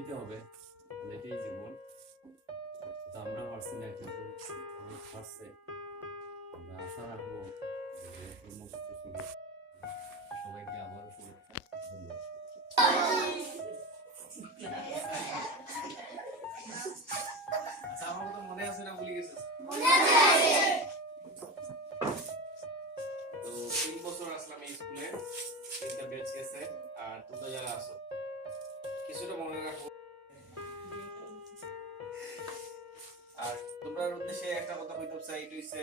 নিতে হবে, এটাই জীবন। তো আমরা পারছি না, কিন্তু পারছে। আমরা আশা রাখবো যে ব্রহ্মপুত্র থেকে সবাইকে আবারও শুভেচ্ছা, ধন্যবাদ। আচ্ছা, আমার তো মনে আছে না, ভুলে গেছিস? তো 3 বছর আসলাম এই স্কুলে, 3টা ব্যাচ গেছে। আর তোমরা যারা আছো কিছুটা মনে রাখো। আর তোমরা উদ্দেশ্যে একটা কথা বলতে চাই, এটা হচ্ছে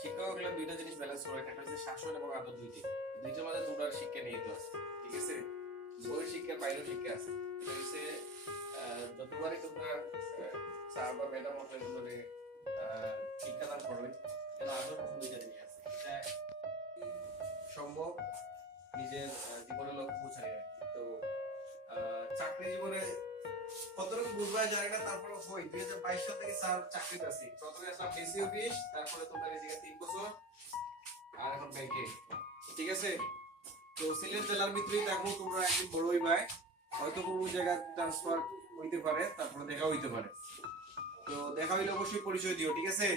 শিক্ষক হলে দুইটা জিনিস ব্যালেন্স করে, একটা হচ্ছে শাসন এবং আদর। দুইটার মাঝে তোমরা শিক্ষা নিয়ে তো আছে, ঠিক আছে? বইয়ের শিক্ষার বাইরেও শিক্ষা আছে। এটা হচ্ছে যতবারই তোমরা স্যার বা ম্যাডাম হতে ধরে শিক্ষাদান করবে, কেন আদর প্রথম দুইটা জিনিস আছে। এটা সম্ভব নিজের জীবনের লক্ষ্য পৌঁছায় আর কি। তো চাকরি জীবনে কতটুকু বুঝবা যায় না, তারপরে হই 2022 সাল থেকে স্যার চাকরিতে আছি। প্রথমে আসলাম ডিসি অফিস, তারপরে তোমরা এই জায়গায় 3 বছর, আর এখন ব্যাংকে, ঠিক আছে? তো সিলেট জেলার ভিতরেই দেখো, তোমরা একদিন বড় হইবাই, হয়তো কোনো জায়গায় ট্রান্সফার হইতে পারে, তারপরে দেখা হইতে পারে। তো দেখা হইলে অবশ্যই পরিচয় দিও, ঠিক আছে?